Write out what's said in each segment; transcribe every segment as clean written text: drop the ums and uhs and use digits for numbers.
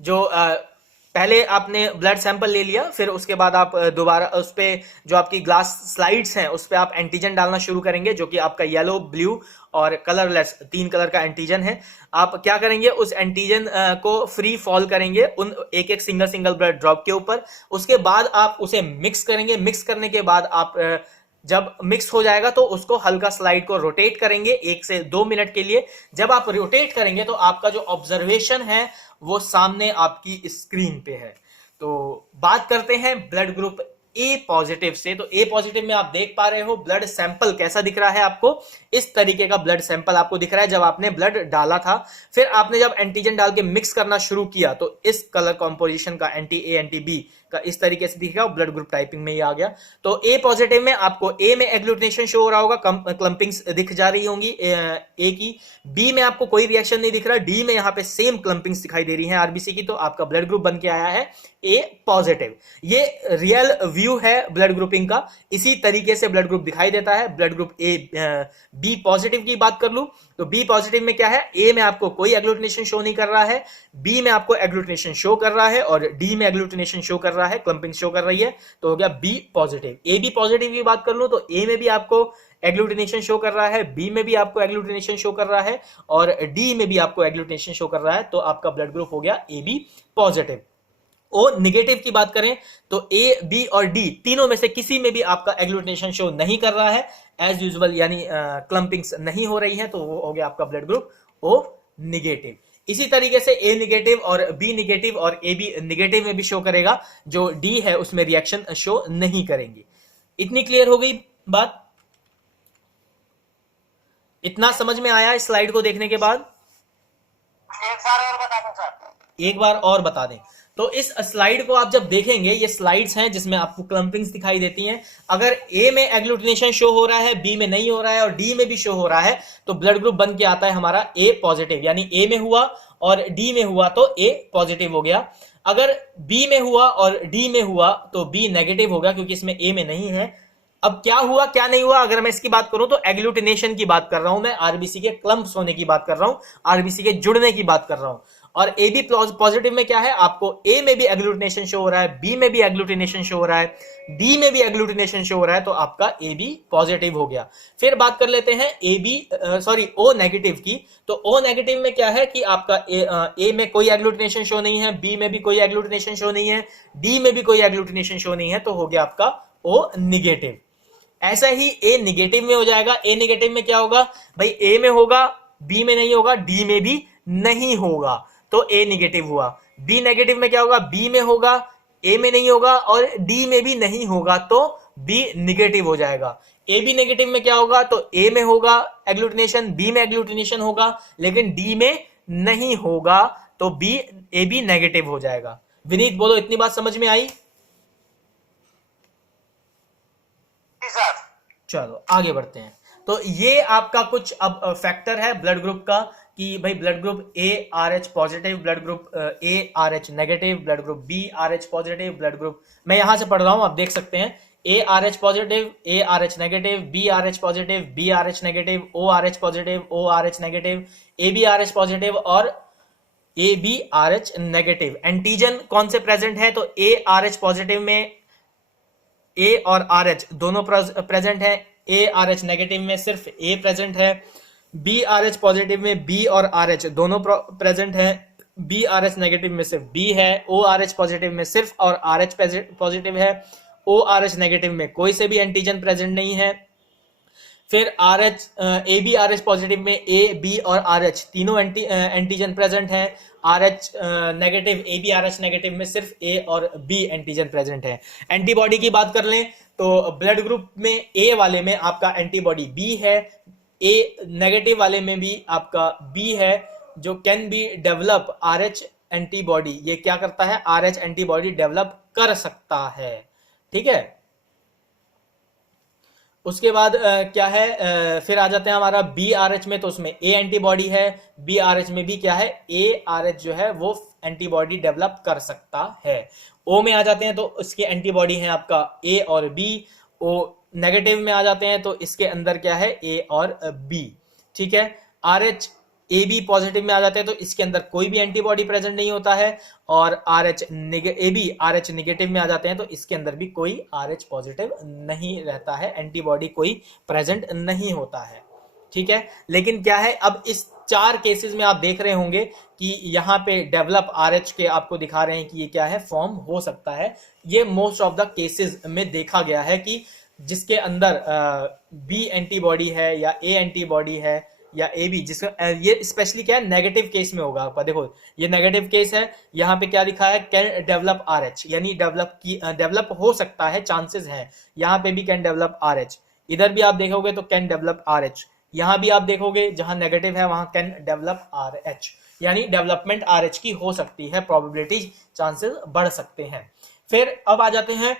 जो पहले आपने ब्लड सैंपल ले लिया, फिर उसके बाद आप दोबारा उस पे जो आपकी ग्लास स्लाइड्स हैं उस पे आप एंटीजन डालना शुरू करेंगे, जो कि आपका येलो, ब्लू और कलरलेस 3 कलर का एंटीजन है। आप क्या करेंगे, उस एंटीजन को फ्री फॉल करेंगे उन एक एक सिंगल सिंगल ब्लड ड्रॉप के ऊपर। उसके बाद आप उसे मिक्स करेंगे। मिक्स करने के बाद आप जब मिक्स हो जाएगा तो उसको हल्का स्लाइड को रोटेट करेंगे 1 से 2 मिनट के लिए। जब आप रोटेट करेंगे तो आपका जो ऑब्जर्वेशन है वो सामने आपकी स्क्रीन पे है। तो बात करते हैं ब्लड ग्रुप ए पॉजिटिव से। तो ए पॉजिटिव में आप देख पा रहे हो ब्लड सैंपल कैसा दिख रहा है आपको। इस तरीके का ब्लड सैंपल आपको दिख रहा है जब आपने ब्लड डाला था। फिर आपने जब एंटीजन डाल के मिक्स करना शुरू किया तो इस कलर कॉम्पोजिशन का एंटी ए एंटी बी का इस तरीके से दिखेगा। ब्लड ग्रुप टाइपिंग में ये आ गया। तो ए पॉजिटिव में आपको ए में एग्लूटिनेशन शो हो रहा होगा, क्लंपिंग्स दिख जा रही होंगी ए की। बी में आपको कोई रिएक्शन नहीं दिख रहा। डी में यहां पे सेम क्लंपिंग्स दिखाई दे रही हैं आरबीसी की। तो आपका ब्लड ग्रुप बन के आया है ए पॉजिटिव। ये रियल व्यू है ब्लड ग्रुपिंग का। इसी तरीके से ब्लड ग्रुप दिखाई देता है। Blood group A B positive की बात कर लूं तो बी पॉजिटिव में क्या है, ए में आपको कोई एग्लूटिनेशन शो नहीं कर रहा है, बी में आपको एग्लूटिनेशन शो कर रहा है और डी में एग्लूटिनेशन शो कर रहा है, क्लंपिंग शो कर रही है। तो हो गया B positive. A B positive की बात कर लूं तो ए में भी आपको एग्लूटिनेशन शो कर रहा है, बी में भी आपको एग्लूटिनेशन शो कर रहा है और डी में भी आपको एग्लूटिनेशन शो कर रहा है। तो आपका ब्लड ग्रुप हो गया A B positive. O negative की बात करें तो ए बी और डी तीनों में से किसी में भी आपका एग्लूटिनेशन शो नहीं कर रहा है एज यूजुअल, यानी क्लंपिंग्स नहीं हो रही है। तो वो हो गया आपका ब्लड ग्रुप ओ नेगेटिव। इसी तरीके से ए नेगेटिव और बी नेगेटिव और ए बी नेगेटिव में भी शो करेगा। जो डी है उसमें रिएक्शन शो नहीं करेंगे। इतनी क्लियर हो गई बात? इतना समझ में आया इस स्लाइड को देखने के बाद? एक बार और बता दो सर। एक बार और बता दें तो इस स्लाइड को आप जब देखेंगे, ये स्लाइड्स हैं जिसमें आपको क्लंपिंग्स दिखाई देती हैं। अगर ए में एग्लूटिनेशन शो हो रहा है, बी में नहीं हो रहा है और डी में भी शो हो रहा है तो ब्लड ग्रुप बन के आता है हमारा ए पॉजिटिव। यानी ए में हुआ और डी में हुआ तो ए पॉजिटिव हो गया। अगर बी में हुआ और डी में हुआ तो बी नेगेटिव होगा क्योंकि इसमें ए में नहीं है। अब क्या हुआ क्या नहीं हुआ, अगर मैं इसकी बात करूं तो एग्लूटिनेशन की बात कर रहा हूं मैं, आरबीसी के क्लम्प्स होने की बात कर रहा हूं, आरबीसी के जुड़ने की बात कर रहा हूं। और ए बी पॉजिटिव में क्या है, आपको ए में भी एग्लूटिनेशन शो हो रहा है, बी में भी एग्लूटिनेशन शो हो रहा है, डी में भी एग्लूटिनेशन शो हो रहा है। तो आपका ए बी पॉजिटिव हो गया। फिर बात कर लेते हैं ओ नेगेटिव की। तो ओ नेगेटिव में क्या है कि आपका ए में कोई एग्लूटिनेशन शो नहीं है, बी में भी कोई एग्लूटिनेशन शो नहीं है, डी में भी कोई एग्लूटिनेशन शो नहीं है। तो हो गया आपका ओ नेगेटिव। ऐसा ही ए नेगेटिव में हो जाएगा। ए नेगेटिव में क्या होगा भाई, ए में होगा, बी में नहीं होगा, डी में भी नहीं होगा तो ए नेगेटिव हुआ। बी नेगेटिव में क्या होगा, बी में होगा, ए में नहीं होगा और डी में भी नहीं होगा तो बी नेगेटिव हो जाएगा। ए बी नेगेटिव में क्या होगा, तो ए में होगा एग्लूटिनेशन, बी में एग्लूटिनेशन होगा लेकिन डी में नहीं होगा तो बी ए बी नेगेटिव हो जाएगा। विनीत बोलो, इतनी बात समझ में आई? चलो आगे बढ़ते हैं। तो ये आपका कुछ अब फैक्टर है ब्लड ग्रुप का कि भाई blood group A R H positive, blood group A R H negative, blood group B R H positive, blood group, मैं यहां से पढ़ रहा हूं आप देख सकते हैं, A R H positive, A R H negative, B R H positive, B R H negative, O R H positive, O R H negative, A B R H positive और A B R H negative. Antigen कौन से present है, तो ए R H positive में ए और R H दोनों present है, ए R H negative में सिर्फ ए प्रेजेंट है, बी आर एच पॉजिटिव में बी और आर एच दोनों प्रेजेंट है, बी आर एच नेगेटिव में सिर्फ बी है, ओ आर एच पॉजिटिव में सिर्फ और आर एच पॉजिटिव है, ओ आर एच नेगेटिव में कोई से भी एंटीजन प्रेजेंट नहीं है। फिर R H A B R H positive में ए बी और आर एच तीनों एंटीजन प्रेजेंट है, R H negative, A B R H negative में सिर्फ ए और बी एंटीजन प्रेजेंट है। एंटीबॉडी की बात कर लें तो ब्लड ग्रुप में ए वाले में आपका एंटीबॉडी बी है, ए नेगेटिव वाले में भी आपका बी है, जो can be develop R H antibody. ये क्या करता है, आर एच एंटीबॉडी डेवलप कर सकता है। ठीक है, उसके बाद क्या है, फिर आ जाते हैं हमारा बी आर एच में, तो उसमें ए एंटीबॉडी है, बी आर एच में भी क्या है, ए आर एच जो है वो एंटीबॉडी डेवलप कर सकता है। ओ में आ जाते हैं तो इसके एंटीबॉडी है आपका ए और बी। ओ नेगेटिव में आ जाते हैं तो इसके अंदर क्या है, ए और बी। ठीक है, R H A B positive में आ जाते हैं तो इसके अंदर कोई भी एंटीबॉडी प्रेजेंट नहीं होता है, और A B R H negative में आ जाते हैं तो इसके अंदर भी कोई आर एच पॉजिटिव नहीं रहता है, एंटीबॉडी कोई प्रेजेंट नहीं होता है। ठीक है, लेकिन क्या है, अब इस 4 केसेस में आप देख रहे होंगे कि यहाँ पे डेवलप आरएच के आपको दिखा रहे हैं कि ये क्या है, फॉर्म हो सकता है। ये मोस्ट ऑफ द केसेस में देखा गया है कि जिसके अंदर बी एंटीबॉडी है या ए एंटीबॉडी है या ए बी, जिसका ये स्पेशली क्या है, नेगेटिव केस में होगा। पर देखो ये नेगेटिव केस है, यहाँ पे क्या लिखा है, कैन डेवलप आरएच, यानी डेवलप हो सकता है, चांसेस हैं। यहाँ पे भी कैन डेवलप आरएच, इधर भी आप देखोगे तो कैन डेवलप आरएच, यहां भी आप देखोगे जहां नेगेटिव है वहां कैन डेवलप आरएच, यानी डेवलपमेंट आरएच की हो सकती है, प्रोबेबिलिटी चांसेस बढ़ सकते हैं। फिर अब आ जाते हैं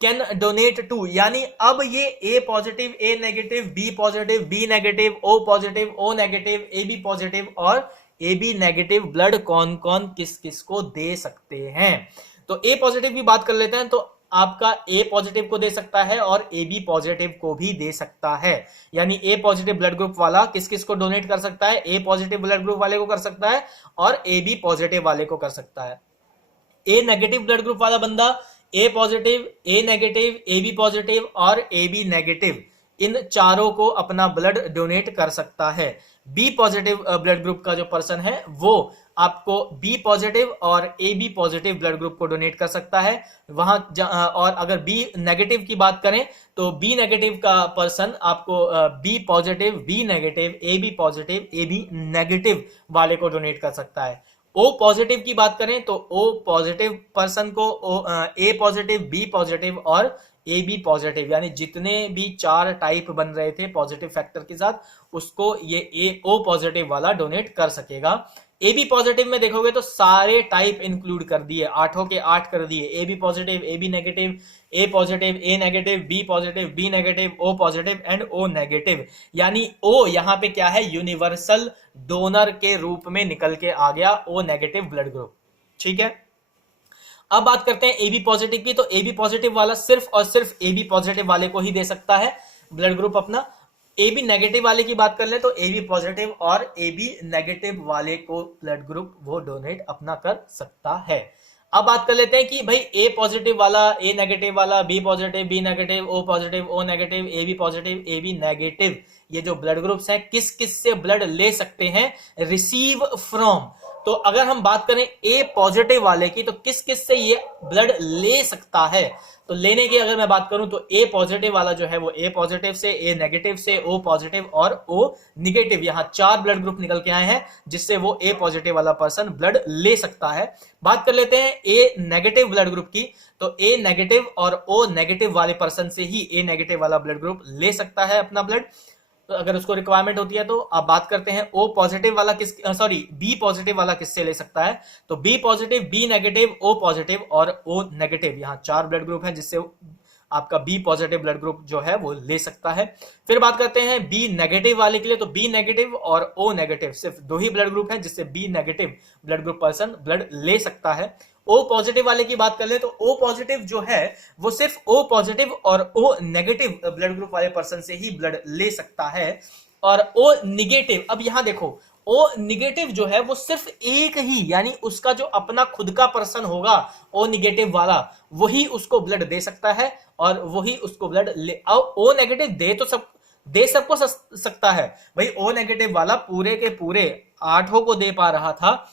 कैन डोनेट टू, यानी अब ये A positive, A negative, B positive, B negative, O positive, O negative, A B positive और ए बी नेगेटिव ब्लड कौन कौन किस किस को दे सकते हैं। तो ए पॉजिटिव की बात कर लेते हैं, तो आपका ए पॉजिटिव को दे सकता है और ए बी पॉजिटिव को भी दे सकता है, यानी ए पॉजिटिव ब्लड ग्रुप वाला किस किस को डोनेट कर सकता है, ए पॉजिटिव ब्लड ग्रुप वाले को कर सकता है और ए बी पॉजिटिव वाले को कर सकता है। ए नेगेटिव ब्लड ग्रुप वाला बंदा A positive, A negative, A B positive और ए बी नेगेटिव, इन चारों को अपना ब्लड डोनेट कर सकता है। बी पॉजिटिव ब्लड ग्रुप का जो पर्सन है वो आपको बी पॉजिटिव और A B positive blood group को डोनेट कर सकता है वहां। और अगर बी नेगेटिव की बात करें तो बी नेगेटिव का पर्सन आपको B positive, B negative, A B positive, A B negative वाले को डोनेट कर सकता है। ओ पॉजिटिव की बात करें तो ओ पॉजिटिव पर्सन को ए पॉजिटिव, बी पॉजिटिव और ए बी पॉजिटिव, यानी जितने भी 4 टाइप बन रहे थे पॉजिटिव फैक्टर के साथ, उसको ये ए ओ पॉजिटिव वाला डोनेट कर सकेगा। ए बी पॉजिटिव में देखोगे तो सारे टाइप इंक्लूड कर दिए, 8 के 8 कर दिए, A B positive, A B negative, A positive, A negative, B positive, B negative, O positive and O negative, यानी ओ यहाँ पे क्या है, यूनिवर्सल डोनर के रूप में निकल के आ गया ओ नेगेटिव ब्लड ग्रुप। ठीक है, अब बात करते हैं ए बी पॉजिटिव की, तो ए बी पॉजिटिव वाला सिर्फ और सिर्फ ए बी पॉजिटिव वाले को ही दे सकता है ब्लड ग्रुप अपना। ए बी नेगेटिव वाले की बात कर ले तो ए बी पॉजिटिव और ए बी नेगेटिव वाले को ब्लड ग्रुप वो डोनेट अपना कर सकता है। अब बात कर लेते हैं कि भाई ए पॉजिटिव वाला, ए नेगेटिव वाला, B positive, B negative, O positive, O negative, A B positive, A B negative, ये जो ब्लड ग्रुप्स हैं किस किस से ब्लड ले सकते हैं, रिसीव फ्रॉम। तो अगर हम बात करें ए पॉजिटिव वाले की तो किस किस से ये ब्लड ले सकता है, तो लेने की अगर मैं बात करूं तो ए पॉजिटिव वाला जो है वो ए पॉजिटिव से, ए नेगेटिव से, ओ पॉजिटिव और ओ निगेटिव, यहां 4 ब्लड ग्रुप निकल के आए हैं जिससे वो ए पॉजिटिव वाला पर्सन ब्लड ले सकता है। बात कर लेते हैं ए नेगेटिव ब्लड ग्रुप की, तो ए नेगेटिव और ओ नेगेटिव वाले पर्सन से ही ए नेगेटिव वाला ब्लड ग्रुप ले सकता है अपना ब्लड, तो अगर उसको रिक्वायरमेंट होती है। तो आप बात करते हैं ओ पॉजिटिव वाला बी पॉजिटिव वाला किससे ले सकता है, तो B positive, B negative, O positive और ओ नेगेटिव, यहां 4 ब्लड ग्रुप हैं जिससे आपका बी पॉजिटिव ब्लड ग्रुप जो है वो ले सकता है। फिर बात करते हैं बी नेगेटिव वाले के लिए, तो बी नेगेटिव और ओ नेगेटिव सिर्फ 2 ही ब्लड ग्रुप हैं जिससे B negative blood group person blood ले सकता है। ओ पॉजिटिव वाले की बात कर ले तो ओ पॉजिटिव जो है वो सिर्फ ओ पॉजिटिव और ओ नेगेटिव ब्लड ग्रुप वाले पर्सन से ही ब्लड ले सकता है। और ओ निगेटिव, अब यहां देखो ओ निगेटिव जो है वो सिर्फ एक ही, यानी उसका जो अपना खुद का पर्सन होगा ओ निगेटिव वाला वही उसको ब्लड दे सकता है और वही उसको ब्लड ले। ओ नेगेटिव दे सबको सकता है भाई, ओ नेगेटिव वाला पूरे के पूरे 8 को दे पा रहा था,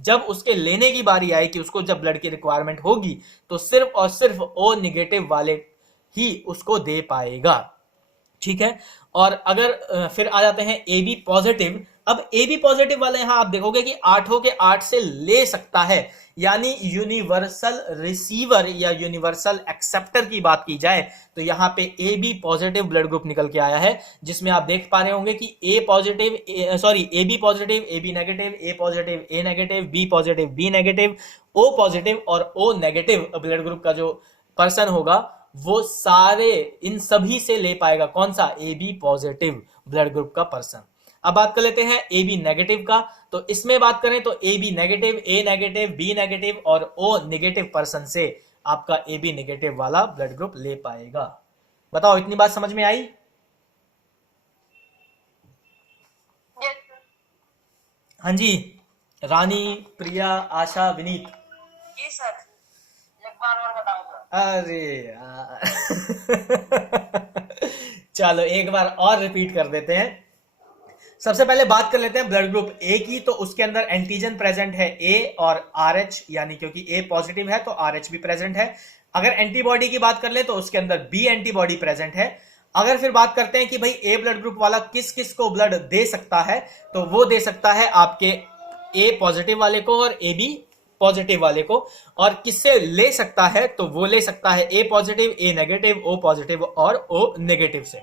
जब उसके लेने की बारी आई कि उसको जब ब्लड की रिक्वायरमेंट होगी तो सिर्फ और सिर्फ ओ निगेटिव वाले ही उसको दे पाएगा। ठीक है, और अगर फिर आ जाते हैं ए बी पॉजिटिव। अब ए बी पॉजिटिव वाले यहां आप देखोगे कि 8 के 8 से ले सकता है, यानी यूनिवर्सल रिसीवर या यूनिवर्सल एक्सेप्टर की बात की जाए तो यहां पे A B positive blood group निकल के आया है, जिसमें आप देख पा रहे होंगे कि A B positive, A B negative, A positive, A negative, B positive, B negative, O positive और ओ नेगेटिव ब्लड ग्रुप का जो पर्सन होगा वो सारे इन सभी से ले पाएगा कौन सा, A B positive blood group का पर्सन। अब बात कर लेते हैं ए बी नेगेटिव का, तो इसमें बात करें तो A B negative, A negative, B negative और ओ नेगेटिव पर्सन से आपका ए बी नेगेटिव वाला ब्लड ग्रुप ले पाएगा। बताओ इतनी बात समझ में आई? हाँ जी, रानी, प्रिया, आशा, विनीत। जी सर, एक बार और बताओ सर। अरे यार चलो एक बार और रिपीट कर देते हैं। सबसे पहले बात कर लेते हैं ब्लड ग्रुप ए की। तो उसके अंदर एंटीजन प्रेजेंट है ए और आर एच, यानी क्योंकि ए पॉजिटिव है तो आर एच भी प्रेजेंट है। अगर एंटीबॉडी की बात कर ले तो उसके अंदर बी एंटीबॉडी प्रेजेंट है। अगर फिर बात करते हैं कि भाई ए ब्लड ग्रुप वाला किस किस को ब्लड दे सकता है, तो वो दे सकता है आपके ए पॉजिटिव वाले को और ए बी पॉजिटिव वाले को। और किससे ले सकता है, तो वो ले सकता है A positive, A negative, O positive और ओ नेगेटिव से।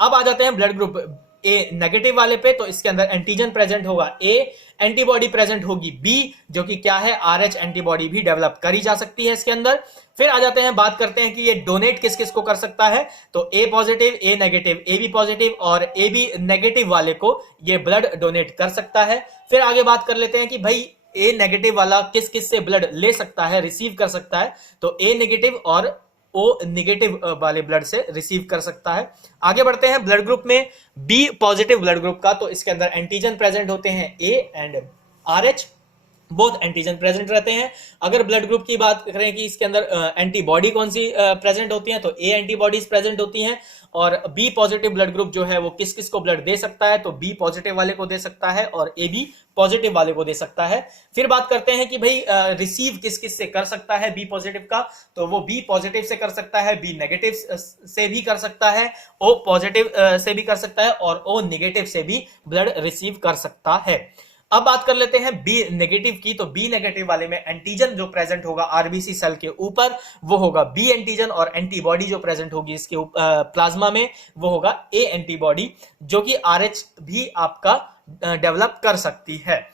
अब आ जाते हैं ब्लड ग्रुप ए नेगेटिव वाले पे। तो इसके अंदर एंटीजन प्रेजेंट होगा ए, एंटीबॉडी प्रेजेंट होगी बी, जो कि क्या है आर एच एंटीबॉडी भी डेवलप करी जा सकती है इसके अंदर। फिर आ जाते हैं, बात करते हैं कि ये डोनेट किस किस को कर सकता है। तो A positive, A negative, A B positive और ए बी नेगेटिव वाले को ये ब्लड डोनेट कर सकता है। फिर आगे बात कर लेते हैं कि भाई ए नेगेटिव वाला किस किस से ब्लड ले सकता है, रिसीव कर सकता है। तो ए नेगेटिव और ओ नेगेटिव वाले ब्लड से रिसीव कर सकता है। आगे बढ़ते हैं ब्लड ग्रुप में बी पॉजिटिव ब्लड ग्रुप का। तो इसके अंदर एंटीजन प्रेजेंट होते हैं A and R H, both antigen present रहते हैं। अगर ब्लड ग्रुप की बात करें कि इसके अंदर एंटीबॉडी कौन सी प्रेजेंट होती है, तो ए एंटीबॉडीज प्रेजेंट होती हैं। और बी पॉजिटिव ब्लड ग्रुप जो है वो किस किस को ब्लड दे सकता है, तो बी पॉजिटिव वाले को दे सकता है और ए बी पॉजिटिव वाले को दे सकता है। फिर बात करते हैं कि भाई रिसीव किस किस से कर सकता है बी पॉजिटिव का, तो वो बी पॉजिटिव से कर सकता है, बी नेगेटिव से भी कर सकता है, ओ पॉजिटिव से भी कर सकता है और ओ नेगेटिव से भी ब्लड रिसीव कर सकता है। अब बात कर लेते हैं बी नेगेटिव की। तो बी नेगेटिव वाले में एंटीजन जो प्रेजेंट होगा आरबीसी सेल के ऊपर वो होगा बी एंटीजन, और एंटीबॉडी जो प्रेजेंट होगी इसके प्लाज्मा में वो होगा ए एंटीबॉडी, जो कि आरएच भी आपका डेवलप कर सकती है।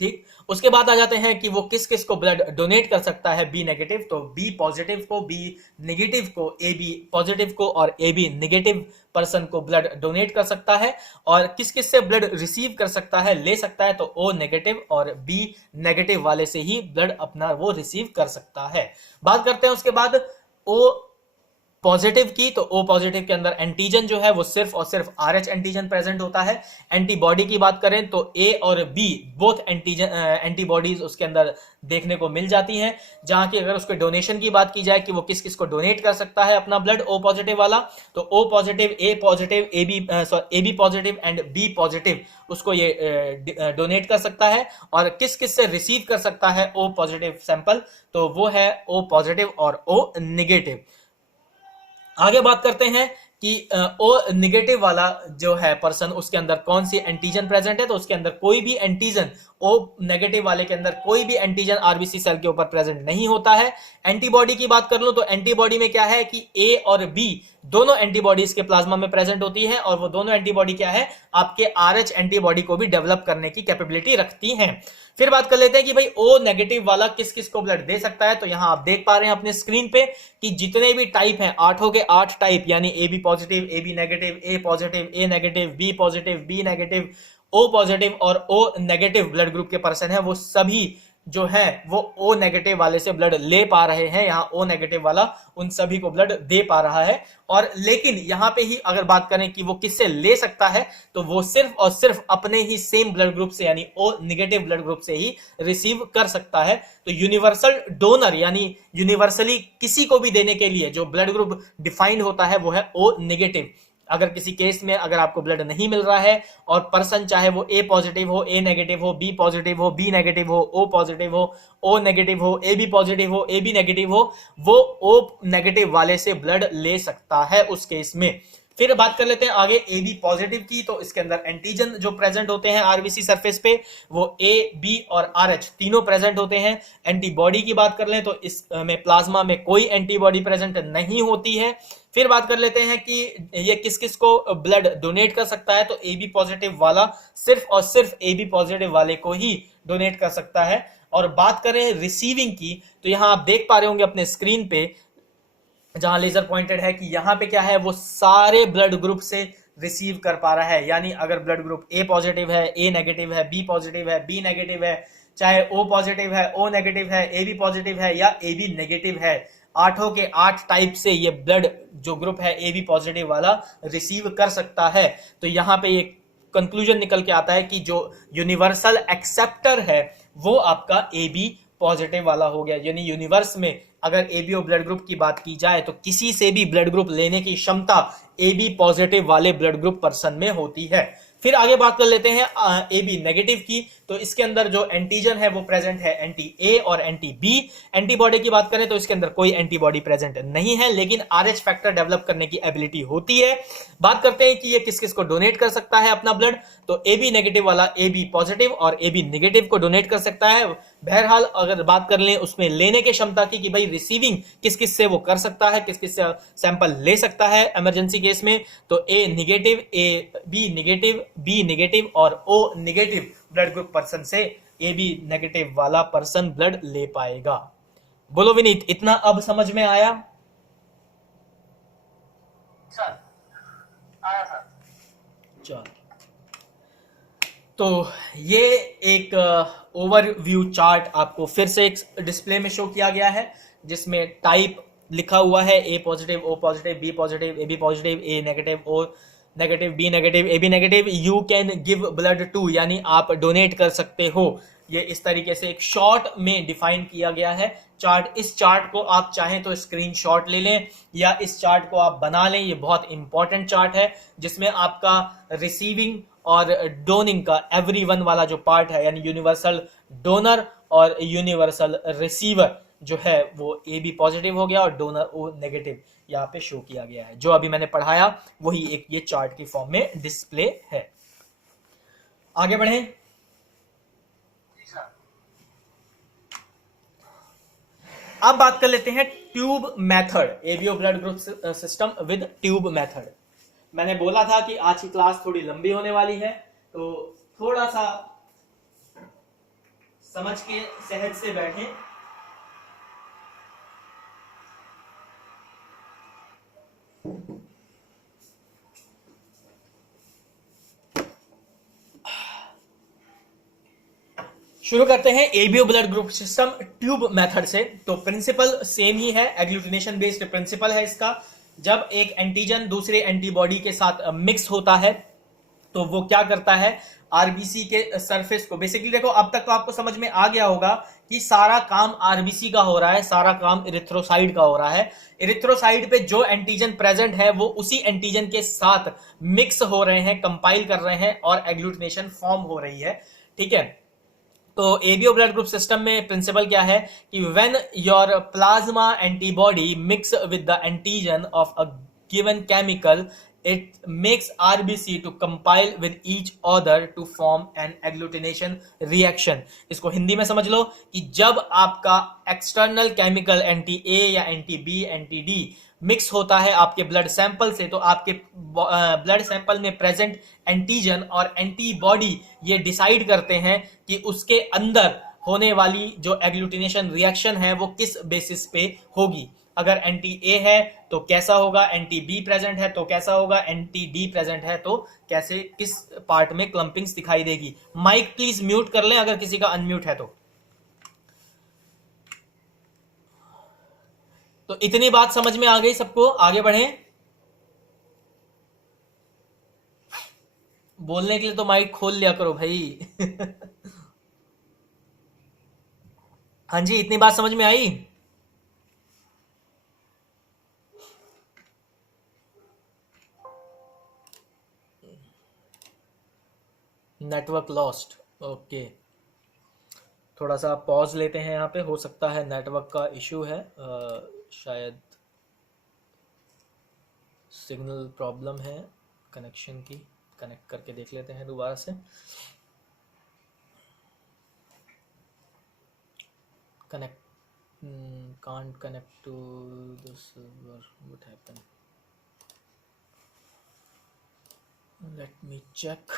ठीक, उसके बाद आ जाते हैं कि वो किस किस को ब्लड डोनेट कर सकता है बी नेगेटिव। तो बी पॉजिटिव को, बी नेगेटिव को, ए बी पॉजिटिव को और ए बी नेगेटिव पर्सन को ब्लड डोनेट कर सकता है। और किस किस से ब्लड रिसीव कर सकता है, ले सकता है, तो ओ नेगेटिव और बी नेगेटिव वाले से ही ब्लड अपना वो रिसीव कर सकता है। बात करते हैं उसके बाद ओ पॉजिटिव की। तो ओ पॉजिटिव के अंदर एंटीजन जो है वो सिर्फ और सिर्फ आरएच एंटीजन प्रेजेंट होता है। एंटीबॉडी की बात करें तो ए और बी बोथ एंटीजन एंटीबॉडीज उसके अंदर देखने को मिल जाती हैं। जहां की अगर उसके डोनेशन की बात की जाए कि वो किस किस को डोनेट कर सकता है अपना ब्लड ओ पॉजिटिव वाला, तो O positive, A positive, A B positive and B positive उसको ये डोनेट कर सकता है। और किस किस से रिसीव कर सकता है ओ पॉजिटिव सैंपल, तो वो है ओ पॉजिटिव और ओ नेगेटिव। आगे बात करते हैं कि ओ नेगेटिव वाला जो है पर्सन उसके अंदर कौन सी एंटीजन प्रेजेंट है। तो उसके अंदर कोई भी एंटीजन, ओ नेगेटिव वाले के अंदर कोई भी एंटीजन आरबीसी सेल के ऊपर प्रेजेंट नहीं होता है। एंटीबॉडी की बात कर लो तो एंटीबॉडी में क्या है कि ए और बी दोनों एंटीबॉडीज के प्लाज्मा में प्रेजेंट होती है, और वो दोनों एंटीबॉडी क्या है आपके आरएच एंटीबॉडी को भी डेवलप करने की कैपेबिलिटी रखती हैं। फिर बात कर लेते हैं कि भाई ओ नेगेटिव वाला किस किस को ब्लड दे सकता है। तो यहां आप देख पा रहे हैं अपने स्क्रीन पे कि जितने भी टाइप हैं, 8 के 8 टाइप, यानी A B positive, A B negative, A positive, A negative, B positive, B negative, O positive और ओ नेगेटिव ब्लड ग्रुप के पर्सन है, वो सभी जो है वो ओ नेगेटिव वाले से ब्लड ले पा रहे हैं। यहाँ ओ नेगेटिव वाला उन सभी को ब्लड दे पा रहा है। और लेकिन यहाँ पे ही अगर बात करें कि वो किससे ले सकता है, तो वो सिर्फ और सिर्फ अपने ही सेम ब्लड ग्रुप से यानी ओ नेगेटिव ब्लड ग्रुप से ही रिसीव कर सकता है। तो यूनिवर्सल डोनर यानी यूनिवर्सली किसी को भी देने के लिए जो ब्लड ग्रुप डिफाइंड होता है वो है ओ नेगेटिव। अगर किसी केस में अगर आपको ब्लड नहीं मिल रहा है और पर्सन चाहे वो ए पॉजिटिव हो, ए नेगेटिव हो, बी पॉजिटिव हो, बी नेगेटिव हो, ओ पॉजिटिव हो, ओ नेगेटिव हो, ए बी पॉजिटिव हो, ए बी नेगेटिव हो, वो ओ नेगेटिव वाले से ब्लड ले सकता है उस केस में। फिर बात कर लेते हैं आगे ए बी पॉजिटिव की। तो इसके अंदर एंटीजन जो प्रेजेंट होते हैं आरबीसी सरफेस पे वो ए बी और आरएच तीनों प्रेजेंट होते हैं। एंटीबॉडी की बात कर लें तो इसमें प्लाज्मा में कोई एंटीबॉडी प्रेजेंट नहीं होती है। फिर बात कर लेते हैं कि ये किस किस को ब्लड डोनेट कर सकता है। तो ए बी पॉजिटिव वाला सिर्फ और सिर्फ ए बी पॉजिटिव वाले को ही डोनेट कर सकता है। और बात करें रिसीविंग की, तो यहां आप देख पा रहे होंगे अपने स्क्रीन पे जहां लेजर पॉइंटेड है कि यहां पे क्या है वो सारे ब्लड ग्रुप से रिसीव कर पा रहा है। यानी अगर ब्लड ग्रुप ए पॉजिटिव है, ए नेगेटिव है, बी पॉजिटिव है, बी नेगेटिव है, चाहे ओ पॉजिटिव है, ओ नेगेटिव है, ए बी पॉजिटिव है या ए बी नेगेटिव है, 8 के 8 टाइप से ये ब्लड जो ग्रुप है ए बी पॉजिटिव वाला रिसीव कर सकता है। तो यहाँ पे ये कंक्लूजन निकल के आता है कि जो यूनिवर्सल एक्सेप्टर है वो आपका ए बी पॉजिटिव वाला हो गया। यानी यूनिवर्स में अगर एबीओ ब्लड ग्रुप की बात की जाए तो किसी से भी ब्लड ग्रुप लेने की क्षमता ए बी पॉजिटिव वाले ब्लड ग्रुप पर्सन में होती है। फिर आगे बात कर लेते हैं ए बी नेगेटिव की। तो इसके अंदर जो एंटीजन है वो प्रेजेंट है एंटी ए और एंटी बी। एंटीबॉडी की बात करें तो इसके अंदर कोई एंटीबॉडी प्रेजेंट नहीं है, लेकिन आरएच फैक्टर डेवलप करने की एबिलिटी होती है। बात करते हैं कि ये किस किस को डोनेट कर सकता है अपना ब्लड। तो ए बी नेगेटिव वाला ए बी पॉजिटिव और ए बी नेगेटिव को डोनेट कर सकता है। बहरहाल अगर बात कर लें उसमें लेने के क्षमता की कि भाई रिसीविंग किस किस से वो कर सकता है, किस किस से सैंपल ले सकता है इमरजेंसी केस में, तो A negative, A B negative, B negative और O negative blood group person से ए बी नेगेटिव वाला पर्सन ब्लड ले पाएगा। बोलो विनीत, इतना अब समझ में आया? सर आया सर। चलो, तो ये एक ओवरव्यू चार्ट आपको फिर से एक डिस्प्ले में शो किया गया है जिसमें टाइप लिखा हुआ है A positive, O positive, B positive, A B positive, A negative, O negative, B negative, A B negative. You can give blood to, यानी आप डोनेट कर सकते हो। ये इस तरीके से एक शॉर्ट में डिफाइन किया गया है चार्ट। इस चार्ट को आप चाहें तो स्क्रीनशॉट ले लें या इस चार्ट को आप बना लें। ये बहुत इंपॉर्टेंट चार्ट है जिसमें आपका रिसीविंग और डोनिंग का एवरी वन वाला जो पार्ट है, यानी यूनिवर्सल डोनर और यूनिवर्सल रिसीवर जो है वो ए बी पॉजिटिव हो गया और डोनर ओ नेगेटिव यहाँ पे शो किया गया है। जो अभी मैंने पढ़ाया वही एक ये चार्ट की फॉर्म में डिस्प्ले है। आगे बढ़ें। अब बात कर लेते हैं tube method, ABO blood group system with tube method. मैंने बोला था कि आज की क्लास थोड़ी लंबी होने वाली है, तो थोड़ा सा समझ के सहज से बैठें। शुरू करते हैं ABO blood group system tube method से। तो प्रिंसिपल सेम ही है, एग्लूटिनेशन बेस्ड प्रिंसिपल है इसका। जब एक एंटीजन दूसरे एंटीबॉडी के साथ मिक्स होता है तो वो क्या करता है, आरबीसी के सरफेस को, बेसिकली देखो अब तक तो आपको समझ में आ गया होगा कि सारा काम आरबीसी का हो रहा है, सारा काम इरिथ्रोसाइट का हो रहा है। इरिथ्रोसाइट पे जो एंटीजन प्रेजेंट है वो उसी एंटीजन के साथ मिक्स हो रहे हैं, कंपाइल कर रहे हैं और एग्लूटिनेशन फॉर्म हो रही है। ठीक है, तो एबीओ ब्लड ग्रुप सिस्टम में प्रिंसिपल क्या है कि when your plasma antibody mix with the antigen of a given chemical, it makes RBC to compile with each other to form an agglutination reaction। इसको हिंदी में समझ लो कि जब आपका एक्सटर्नल केमिकल एंटी ए या anti B, anti D mix होता है आपके ब्लड सैंपल से, तो आपके ब्लड सैंपल में प्रेजेंट एंटीजन और एंटीबॉडी ये डिसाइड करते हैं कि उसके अंदर होने वाली जो एग्लूटिनेशन रिएक्शन है वो किस बेसिस पे होगी। अगर एंटी ए है तो कैसा होगा, एंटी बी प्रेजेंट है तो कैसा होगा, एंटी डी प्रेजेंट है तो कैसे, किस पार्ट में क्लंपिंग्स दिखाई देगी। माइक प्लीज म्यूट कर लें अगर किसी का अनम्यूट है तो इतनी बात समझ में आ गई सबको? आगे बढ़ें। बोलने के लिए तो माइक खोल लिया करो भाई। हाँ जी, इतनी बात समझ में आई? Network lost, okay. थोड़ा सा पॉज लेते हैं यहाँ पे, हो सकता है नेटवर्क का इशू है, शायद सिग्नल प्रॉब्लम है कनेक्शन की। कनेक्ट करके देख लेते हैं दोबारा से। Connect, can't connect to the server, what happened, let me check.